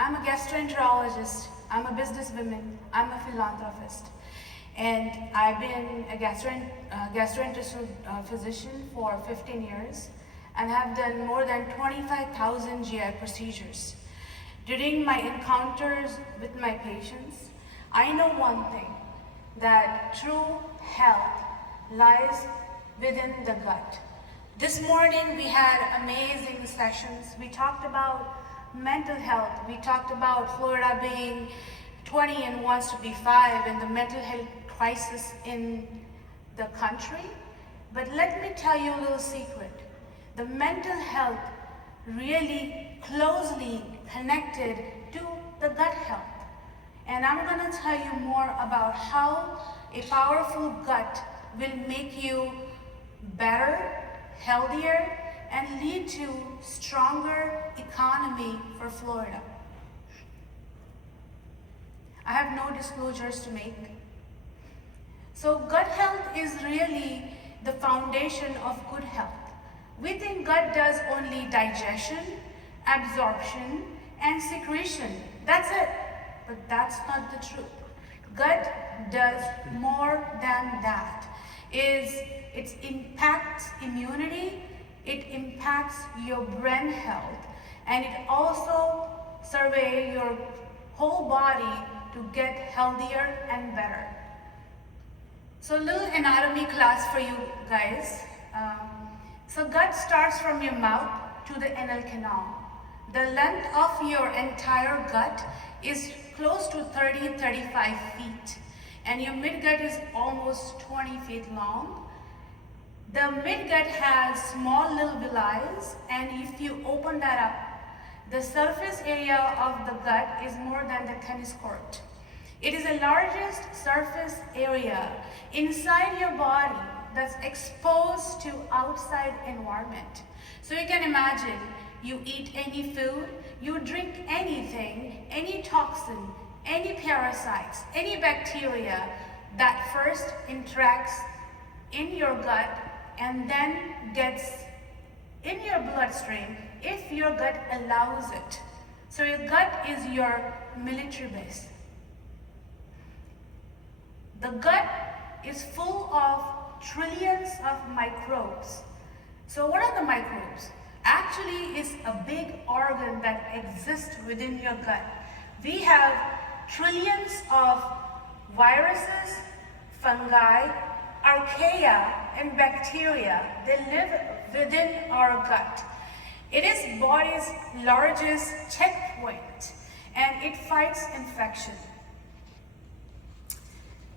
I'm a gastroenterologist, I'm a businesswoman, I'm a philanthropist. And I've been a gastrointestinal physician for 15 years and have done more than 25,000 GI procedures. During my encounters with my patients, I know one thing, that true health lies within the gut. This morning we had amazing sessions. We talked about mental health. We talked about Florida being 20 and wants to be 5 and the mental health crisis in the country. But let me tell you a little secret. The mental health really closely connected to the gut health. And I'm going to tell you more about how a powerful gut will make you better, healthier, and lead to stronger economy for Florida. I have no disclosures to make. So gut health is really the foundation of good health. We think gut does only digestion, absorption, and secretion. That's it. But that's not the truth. Gut does more than that. It impacts immunity, it impacts your brain health, and it also surveys your whole body to get healthier and better. So a little anatomy class for you guys. So gut starts from your mouth to the anal canal. The length of your entire gut is close to 30-35 feet, and your midgut is almost 20 feet long. The midgut has small little villi, and if you open that up, the surface area of the gut is more than the tennis court. It is the largest surface area inside your body that's exposed to outside environment. So you can imagine, you eat any food, you drink anything, any toxin, any parasites, any bacteria that first interacts in your gut and then gets in your bloodstream if your gut allows it. So your gut is your military base. The gut is full of trillions of microbes. So what are the microbes? Actually, it's a big organ that exists within your gut. We have trillions of viruses, fungi, archaea, and bacteria. They live within our gut. It is body's largest checkpoint, and it fights infection.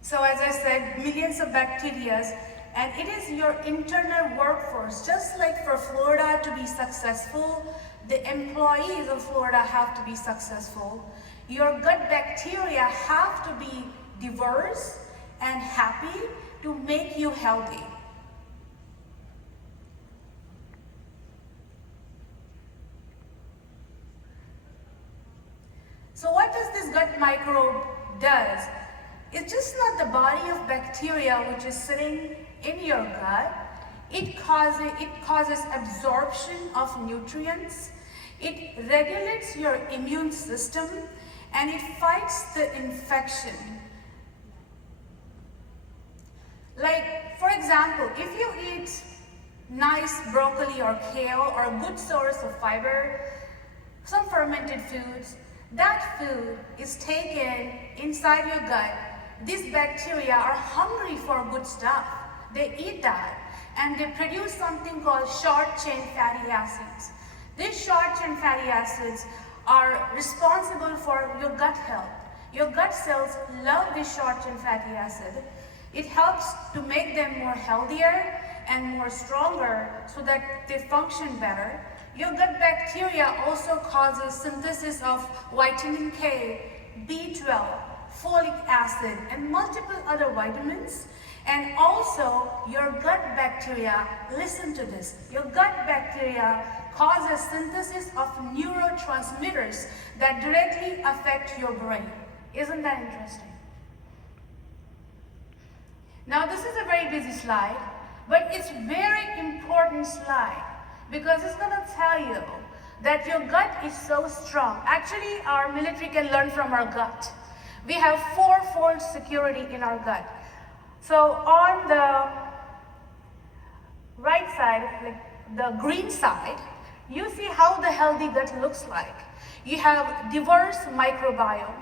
So as I said, millions of bacteria, and it is your internal workforce. Just like for Florida to be successful, the employees of Florida have to be successful. Your gut bacteria have to be diverse and happy to make you healthy. So what does this gut microbe does? It's just not the body of bacteria which is sitting in your gut. It causes absorption of nutrients. It regulates your immune system, and it fights the infection. Like, for example, if you eat nice broccoli or kale or a good source of fiber, some fermented foods, that food is taken inside your gut. These bacteria are hungry for good stuff. They eat that, and they produce something called short-chain fatty acids. These short-chain fatty acids are responsible for your gut health. Your gut cells love this short-chain fatty acid. It helps to make them more healthier and more stronger so that they function better. Your gut bacteria also causes synthesis of vitamin K, B12, folic acid, and multiple other vitamins. And also, your gut bacteria, listen to this, your gut bacteria causes synthesis of neurotransmitters that directly affect your brain. Isn't that interesting? Now, this is a very busy slide, but it's very important slide because it's going to tell you that your gut is so strong. Actually, our military can learn from our gut. We have fourfold security in our gut. So on the right side, like the green side, you see how the healthy gut looks like. You have diverse microbiome.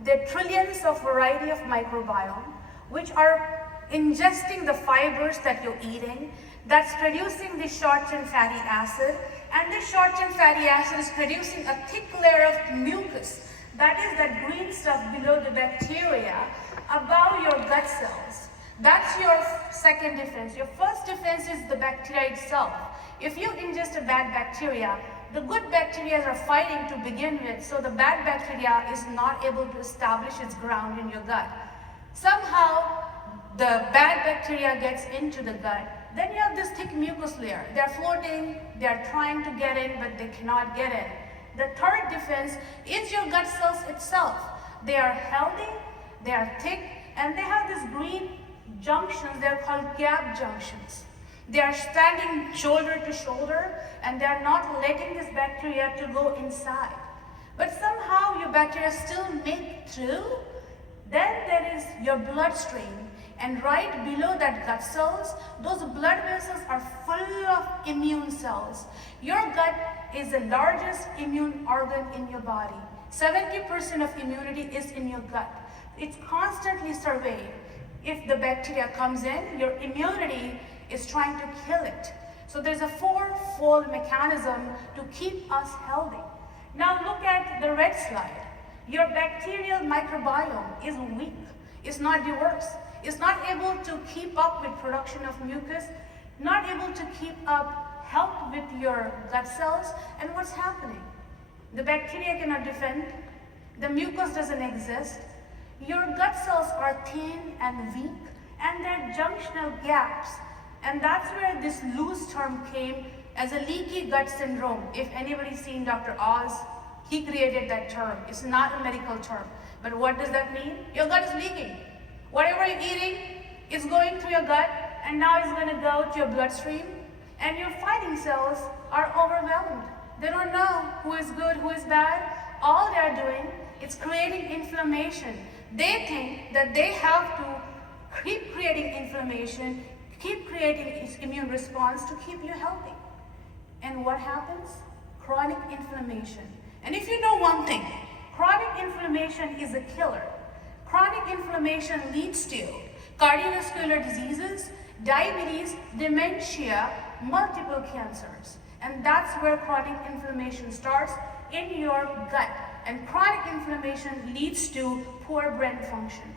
There are trillions of variety of microbiome, which are ingesting the fibers that you're eating, that's producing the short-chain fatty acid, and this short-chain fatty acid is producing a thick layer of mucus. That is that green stuff below the bacteria above your gut cells. That's your second defense. Your first defense is the bacteria itself. If you ingest a bad bacteria, the good bacteria are fighting to begin with, so the bad bacteria is not able to establish its ground in your gut. Somehow, the bad bacteria gets into the gut. Then you have this thick mucus layer. They're floating, they're trying to get in, but they cannot get in. The third defense is your gut cells itself. They are healthy, they are thick, and they have these green junctions. They're called gap junctions. They are standing shoulder to shoulder, and they are not letting this bacteria to go inside. But somehow your bacteria still make through. Then there is your bloodstream, and right below that gut cells, those blood vessels are full of immune cells. Your gut is the largest immune organ in your body. 70% of immunity is in your gut. It's constantly surveyed. If the bacteria comes in, your immunity is trying to kill it. So there's a fourfold mechanism to keep us healthy. Now look at the red slide. Your bacterial microbiome is weak. It's not diverse. It's not able to keep up with production of mucus, not able to keep up help with your gut cells. And what's happening? The bacteria cannot defend. The mucus doesn't exist. Your gut cells are thin and weak, and they're junctional gaps. And that's where this loose term came as a leaky gut syndrome. If anybody's seen Dr. Oz, he created that term. It's not a medical term. But what does that mean? Your gut is leaking. Whatever you're eating is going through your gut, and now it's going to go to your bloodstream, and your fighting cells are overwhelmed. They don't know who is good, who is bad. All they're doing is creating inflammation. They think that they have to keep creating inflammation, keep creating its immune response to keep you healthy. And what happens? Chronic inflammation. And if you know one thing, chronic inflammation is a killer. Chronic inflammation leads to cardiovascular diseases, diabetes, dementia, multiple cancers. And that's where chronic inflammation starts, in your gut. And chronic inflammation leads to poor brain function.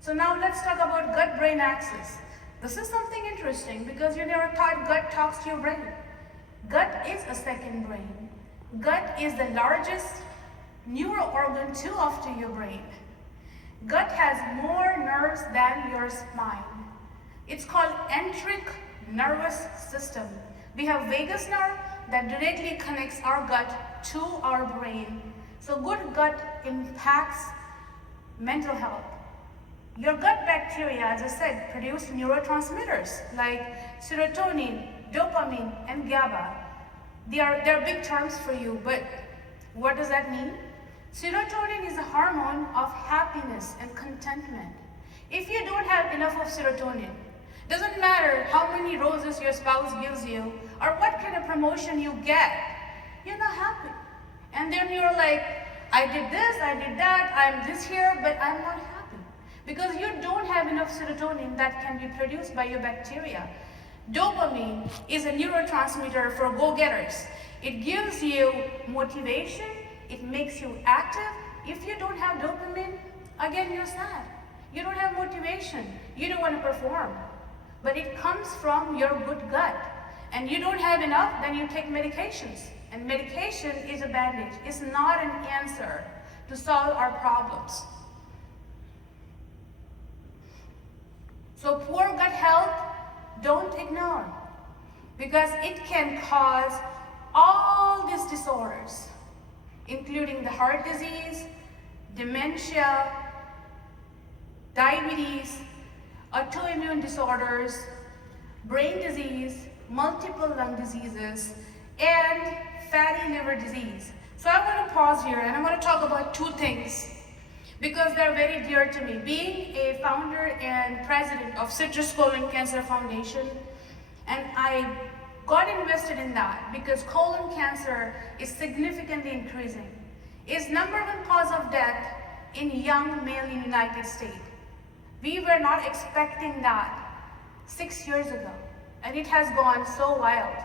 So now let's talk about gut-brain axis. This is something interesting because you never thought gut talks to your brain. Gut is a second brain. Gut is the largest neural organ too after your brain. Gut has more nerves than your spine. It's called enteric nervous system. We have vagus nerve that directly connects our gut to our brain. So good gut impacts mental health. Your gut bacteria, as I said, produce neurotransmitters like serotonin, dopamine, and GABA. They're big terms for you, but what does that mean? Serotonin is a hormone of happiness and contentment. If you don't have enough of serotonin, doesn't matter how many roses your spouse gives you or what kind of promotion you get, you're not happy. And then you're like, I did this, I did that, I'm this here, but I'm not happy. Because you don't have enough serotonin that can be produced by your bacteria. Dopamine is a neurotransmitter for go-getters. It gives you motivation, it makes you active. If you don't have dopamine, again you're sad. You don't have motivation, you don't want to perform. But it comes from your good gut. And you don't have enough, then you take medications. And medication is a bandage. It's not an answer to solve our problems. So poor gut health, don't ignore, because it can cause all these disorders, including the heart disease, dementia, diabetes, autoimmune disorders, brain disease, multiple lung diseases, and fatty liver disease. So I want to pause here and I want to talk about two things because they're very dear to me. Being a founder and president of Citrus Colon Cancer Foundation, and I got invested in that because colon cancer is significantly increasing. It's #1 cause of death in young male in the United States. We were not expecting that 6 years ago, and it has gone so wild.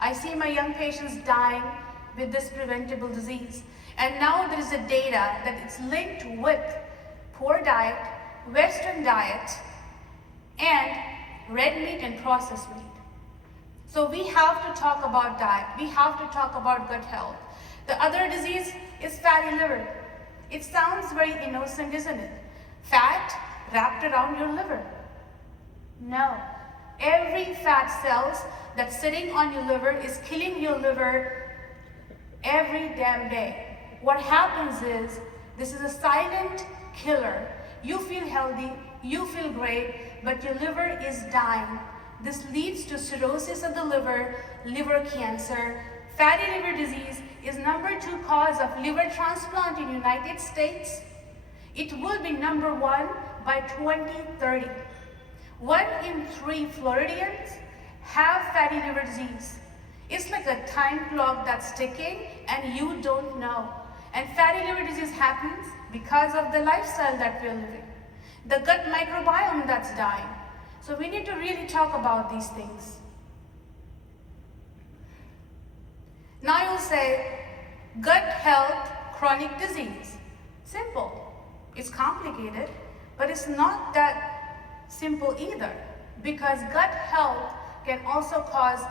I see my young patients dying with this preventable disease. And now there is a data that it's linked with poor diet, Western diet, and red meat and processed meat. So we have to talk about diet. We have to talk about gut health. The other disease is fatty liver. It sounds very innocent, isn't it? Fat wrapped around your liver. No. Every fat cells that's sitting on your liver is killing your liver every damn day. What happens is, this is a silent killer. You feel healthy, you feel great, but your liver is dying. This leads to cirrhosis of the liver, liver cancer. Fatty liver disease is #2 cause of liver transplant in the United States. It will be #1 by 2030. 1 in 3 Floridians have fatty liver disease. It's like a time clock that's ticking and you don't know. And fatty liver disease happens because of the lifestyle that we're living. The gut microbiome that's dying. So we need to really talk about these things. Now you'll say, gut health, chronic disease. Simple. It's complicated, but it's not that simple either, because gut health can also cause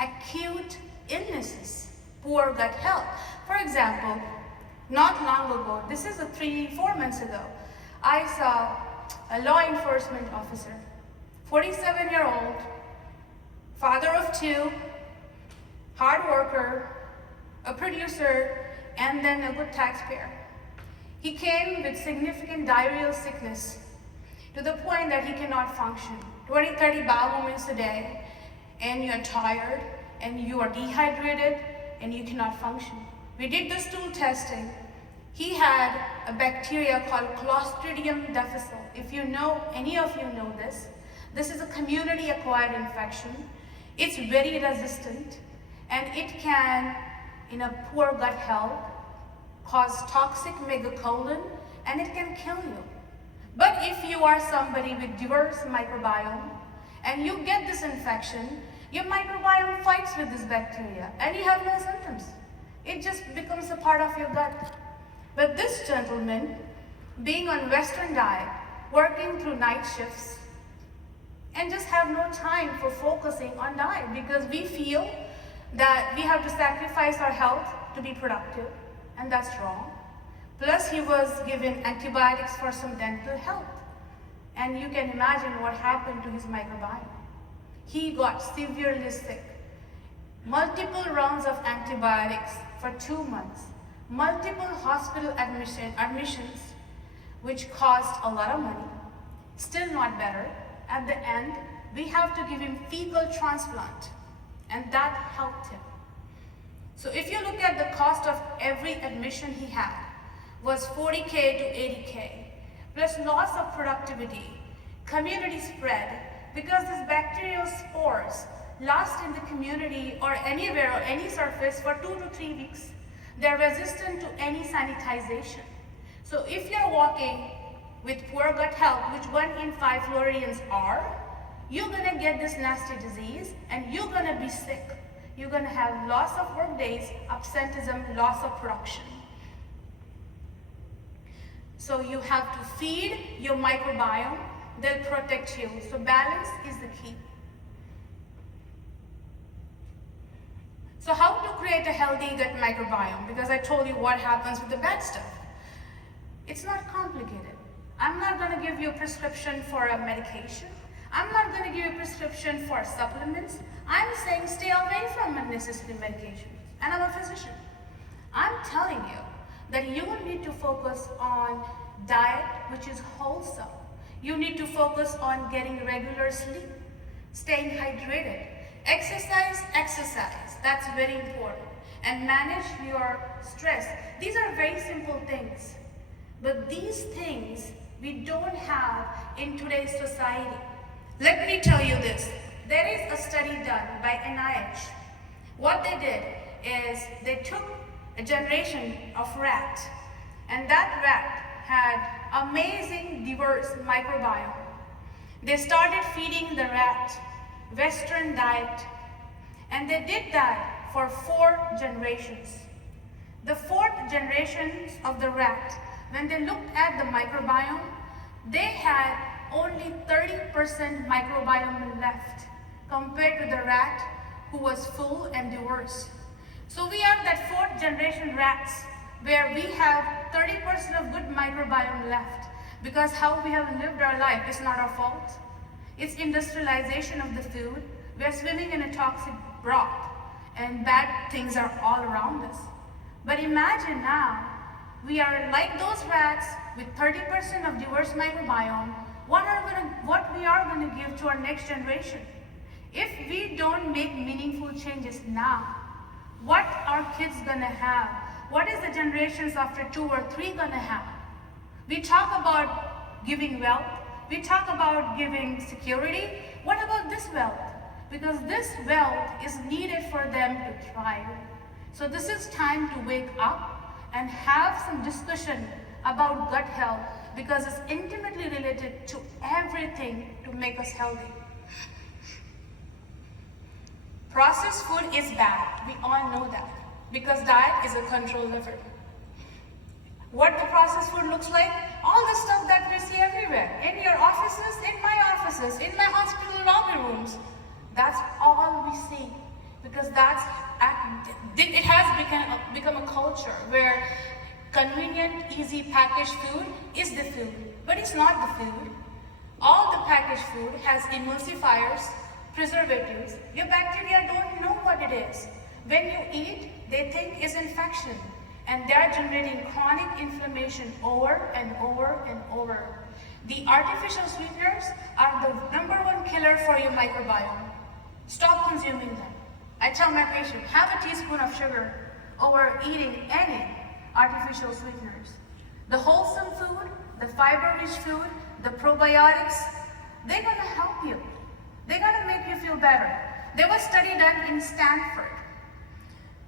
acute illnesses, poor gut health. For example, not long ago, this is 3-4 months ago, I saw a law enforcement officer, 47-year-old, father of 2, hard worker, a producer, and then a good taxpayer. He came with significant diarrheal sickness to the point that he cannot function. 20-30 bowel movements a day, and you're tired, and you are dehydrated, and you cannot function. We did the stool testing. He had a bacteria called Clostridium difficile. If you know, any of you know this, this is a community-acquired infection. It's very resistant, and it can, in a poor gut health, cause toxic megacolon, and it can kill you. But if you are somebody with diverse microbiome, and you get this infection, your microbiome fights with this bacteria, and you have no symptoms. It just becomes a part of your gut. But this gentleman, being on Western diet, working through night shifts, and just have no time for focusing on diet because we feel that we have to sacrifice our health to be productive, and that's wrong. Plus, he was given antibiotics for some dental health, and you can imagine what happened to his microbiome. He got severely sick. Multiple rounds of antibiotics for 2 months. Multiple hospital admissions, which cost a lot of money. Still not better. At the end, we have to give him fecal transplant, and that helped him. So if you look at the cost of every admission he had, was $40K to $80K, plus loss of productivity, community spread, because these bacterial spores last in the community or anywhere or any surface for 2 to 3 weeks. They're resistant to any sanitization. So if you're walking with poor gut health, which 1 in 5 Floridians are, you're gonna get this nasty disease and you're gonna be sick. You're gonna have loss of work days, absenteeism, loss of production. So you have to feed your microbiome, they'll protect you. So balance is the key. So how to create a healthy gut microbiome? Because I told you what happens with the bad stuff. It's not complicated. I'm not gonna give you a prescription for a medication. I'm not gonna give you a prescription for supplements. I'm saying stay away from unnecessary medications. And I'm a physician. I'm telling you that you will need to focus on diet which is wholesome. You need to focus on getting regular sleep, staying hydrated, Exercise, that's very important. And manage your stress. These are very simple things. But these things we don't have in today's society. Let me tell you this. There is a study done by NIH. What they did is they took a generation of rats, and that rat had amazing diverse microbiome. They started feeding the rat Western diet, and they did that for 4 generations. The 4th generation of the rat, when they looked at the microbiome, they had only 30% microbiome left compared to the rat who was full and diverse. So we have that 4th generation rats where we have 30% of good microbiome left, because how we have lived our life is not our fault. It's industrialization of the food. We are swimming in a toxic broth, and bad things are all around us. But imagine now, we are like those rats with 30% of diverse microbiome. What we are going to give to our next generation? If we don't make meaningful changes now, what are kids going to have? What is the generations after 2 or 3 going to have? We talk about giving wealth. We talk about giving security. What about this wealth? Because this wealth is needed for them to thrive. So this is time to wake up and have some discussion about gut health, because it's intimately related to everything to make us healthy. Processed food is bad. We all know that, because diet is a control lever. What the processed food looks like? All the stuff that we see everywhere. In your offices, in my hospital lobby rooms. That's all we see. Because it has become a culture where convenient, easy packaged food is the food. But it's not the food. All the packaged food has emulsifiers, preservatives. Your bacteria don't know what it is. When you eat, they think it's infection. And they are generating chronic inflammation over and over and over. The artificial sweeteners are the #1 killer for your microbiome. Stop consuming them. I tell my patient, have a teaspoon of sugar over eating any artificial sweeteners. The wholesome food, the fiber-rich food, the probiotics, they're going to help you. They're going to make you feel better. There was a study done in Stanford.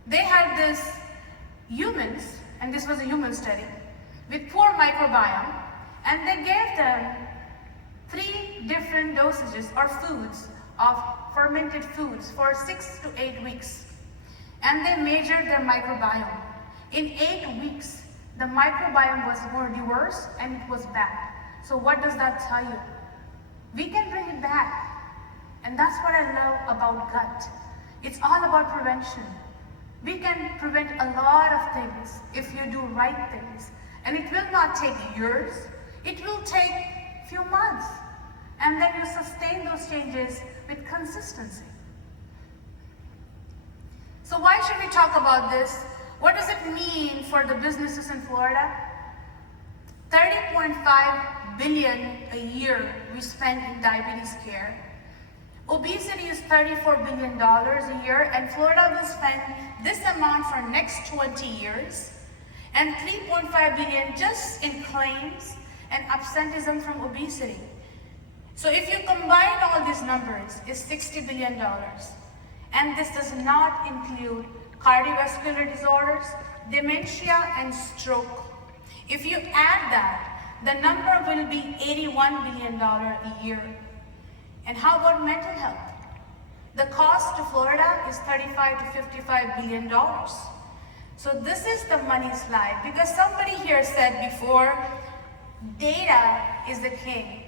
They had this humans, and this was a human study, with poor microbiome, and they gave them 3 different dosages or foods of fermented foods for 6 to 8 weeks. And they measured their microbiome. In 8 weeks, the microbiome was more diverse and it was bad. So what does that tell you? We can bring it back. And that's what I love about gut. It's all about prevention. We can prevent a lot of things if you do right things. And it will not take years. It will take few months. And then you sustain those changes with consistency. So why should we talk about this? What does it mean for the businesses in Florida? $30.5 billion a year we spend in diabetes care. Obesity is $34 billion a year, and Florida will spend this amount for next 20 years, and $3.5 billion just in claims and absenteeism from obesity. So if you combine all these numbers, it's $60 billion. And this does not include cardiovascular disorders, dementia, and stroke. If you add that, the number will be $81 billion a year. And how about mental health? The cost to Florida is $35 to $55 billion. So this is the money slide, because somebody here said before, data is the king.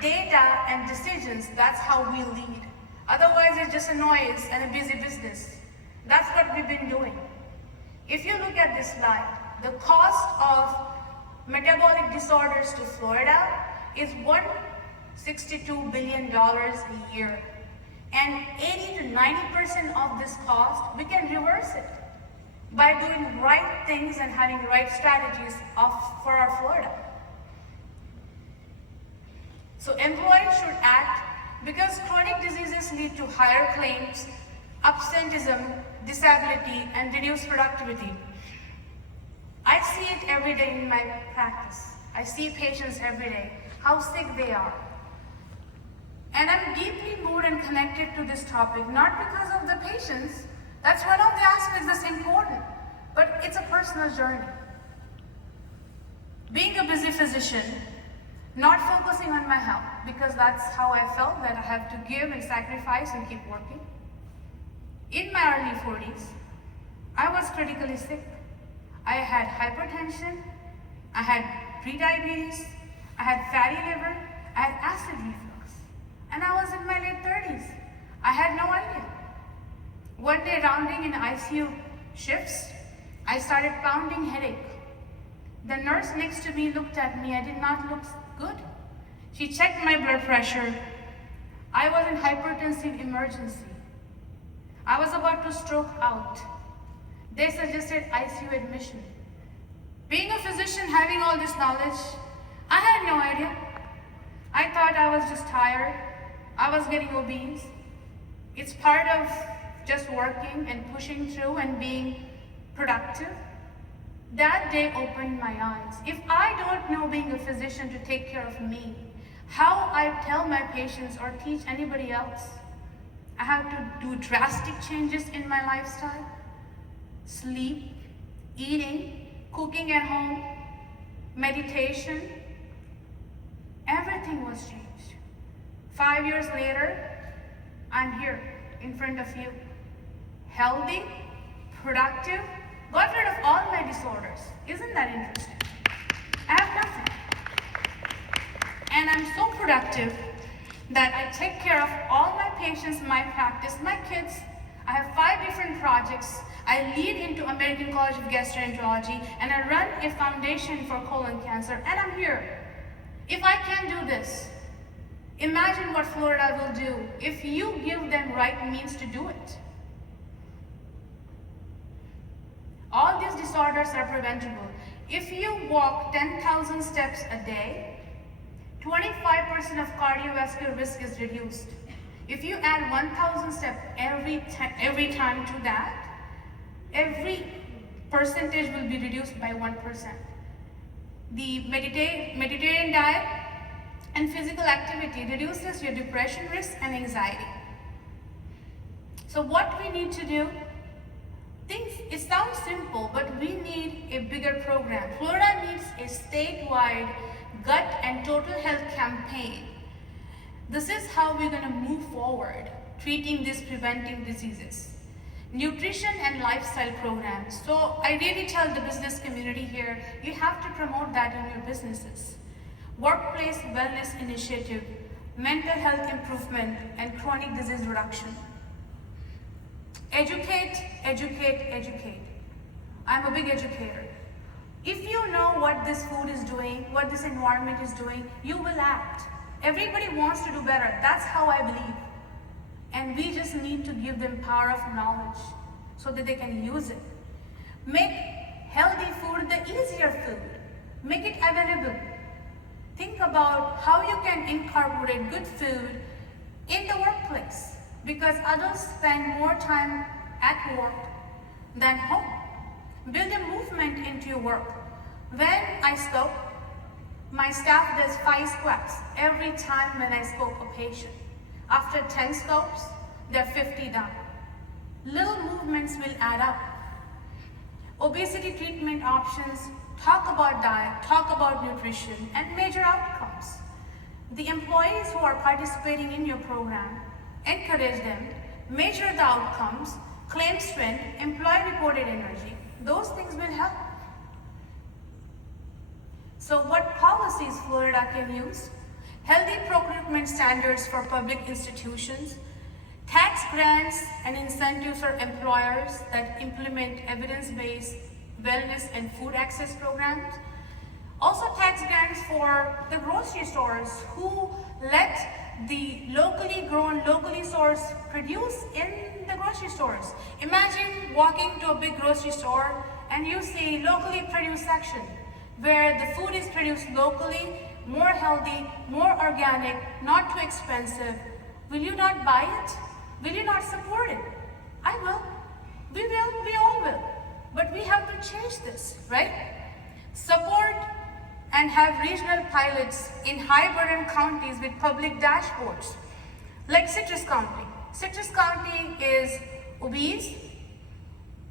Data and decisions, that's how we lead. Otherwise, it's just a noise and a busy business. That's what we've been doing. If you look at this slide, the cost of metabolic disorders to Florida is $162 billion a year. And 80 to 90% of this cost, we can reverse it by doing right things and having right strategies for our Florida. So employees should act Because chronic diseases lead to higher claims, absenteeism, disability, and reduced productivity. I see it every day in my practice. I see patients every day, how sick they are. And I'm deeply moved and connected to this topic, not because of the patients, that's one of the aspects that's important, but it's a personal journey. Being a busy physician, not focusing on my health, because that's how I felt that I have to give and sacrifice and keep working. In my early 40s, I was critically sick. I had hypertension, I had prediabetes, I had fatty liver, I had acid reflux, and I was in my late 30s. I had no idea. One day, rounding in ICU shifts, I started pounding headache. The nurse next to me looked at me. I did not look good. She checked my blood pressure. I was in hypertensive emergency. I was about to stroke out. They suggested ICU admission. Being a physician, having all this knowledge, I had no idea. I thought I was just tired. I was getting obese. It's part of just working and pushing through and being productive. That day opened my eyes. If I don't know being a physician to take care of me, how I tell my patients or teach anybody else? I have to do drastic changes in my lifestyle. Sleep, eating, cooking at home, meditation, everything was changed. 5 years later, I'm here in front of you. Healthy, productive, got rid of all my disorders. Isn't that interesting? I have nothing. And I'm so productive that I take care of all my patients, my practice, my kids. I have 5 different projects. I lead into American College of Gastroenterology, and I run a foundation for colon cancer, and I'm here. If I can do this, imagine what Florida will do if you give them right means to do it. All these disorders are preventable. If you walk 10,000 steps a day, 25% of cardiovascular risk is reduced. If you add 1,000 steps every time to that, every percentage will be reduced by 1%. The Mediterranean diet and physical activity reduces your depression risk and anxiety. So what we need to do, it sounds simple, but we need a bigger program. Florida needs a statewide gut and total health campaign. This is how we're going to move forward, treating these preventing diseases. Nutrition and lifestyle programs. So I really tell the business community here, you have to promote that in your businesses. Workplace wellness initiative, mental health improvement, and chronic disease reduction. Educate, educate, educate. I'm a big educator. If you know what this food is doing, what this environment is doing, you will act. Everybody wants to do better. That's how I believe. And we just need to give them power of knowledge so that they can use it. Make healthy food the easier food. Make it available. Think about how you can incorporate good food in the workplace, because adults spend more time at work than home. Build a movement into your work. When I scope, my staff does 5 squats every time when I scope a patient. After 10 scopes, they're 50 done. Little movements will add up. Obesity treatment options, talk about diet, talk about nutrition, and measure outcomes. The employees who are participating in your program, encourage them, measure the outcomes, claim strength, employee reported energy. Those things will help. So what policies Florida can use? Healthy procurement standards for public institutions, tax grants and incentives for employers that implement evidence-based wellness and food access programs. Also tax grants for the grocery stores who let the locally grown, locally sourced produce in the grocery stores. Imagine walking to a big grocery store and you see locally produced section where the food is produced locally, more healthy, more organic, not too expensive. Will you not buy it? Will you not support it? I will. We will. We all will. But we have to change this, right? Support and have regional pilots in high-burden counties with public dashboards, like Citrus County. Citrus County is obese,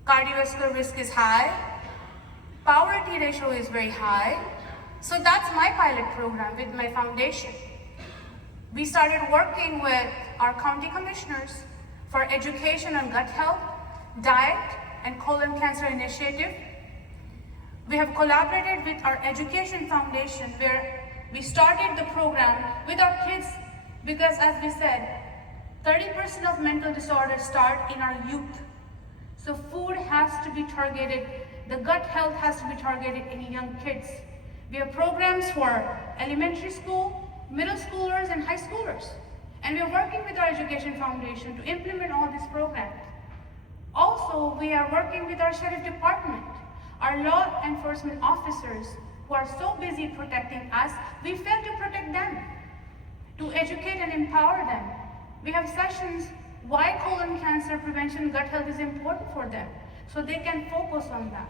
cardiovascular risk is high, poverty ratio is very high. So that's my pilot program with my foundation. We started working with our county commissioners for education on gut health, diet, and colon cancer initiative. We have collaborated with our education foundation where we started the program with our kids because, as we said, 30% of mental disorders start in our youth. So food has to be targeted, the gut health has to be targeted in young kids. We have programs for elementary school, middle schoolers, and high schoolers. And we are working with our education foundation to implement all these programs. Also, we are working with our sheriff department, our law enforcement officers who are so busy protecting us, we fail to protect them, to educate and empower them. We have sessions why colon cancer prevention, gut health is important for them, so they can focus on that.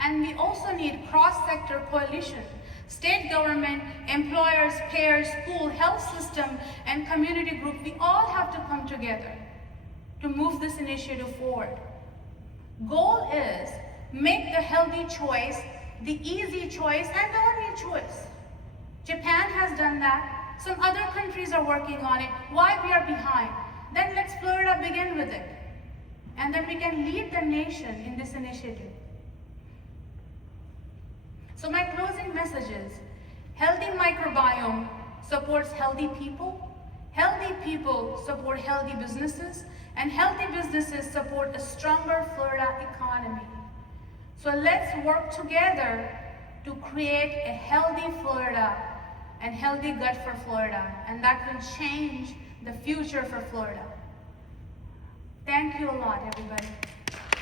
And we also need cross-sector coalition. State government, employers, payers, school, health system, and community group, we all have to come together to move this initiative forward. Goal is make the healthy choice the easy choice and the only choice. Japan has done that. Some other countries are working on it. Why we are behind? Then let's Florida begin with it. And then we can lead the nation in this initiative. So my closing message is, healthy microbiome supports healthy people support healthy businesses, and healthy businesses support a stronger Florida economy. So let's work together to create a healthy Florida and healthy gut for Florida, and that will change the future for Florida. Thank you a lot, everybody.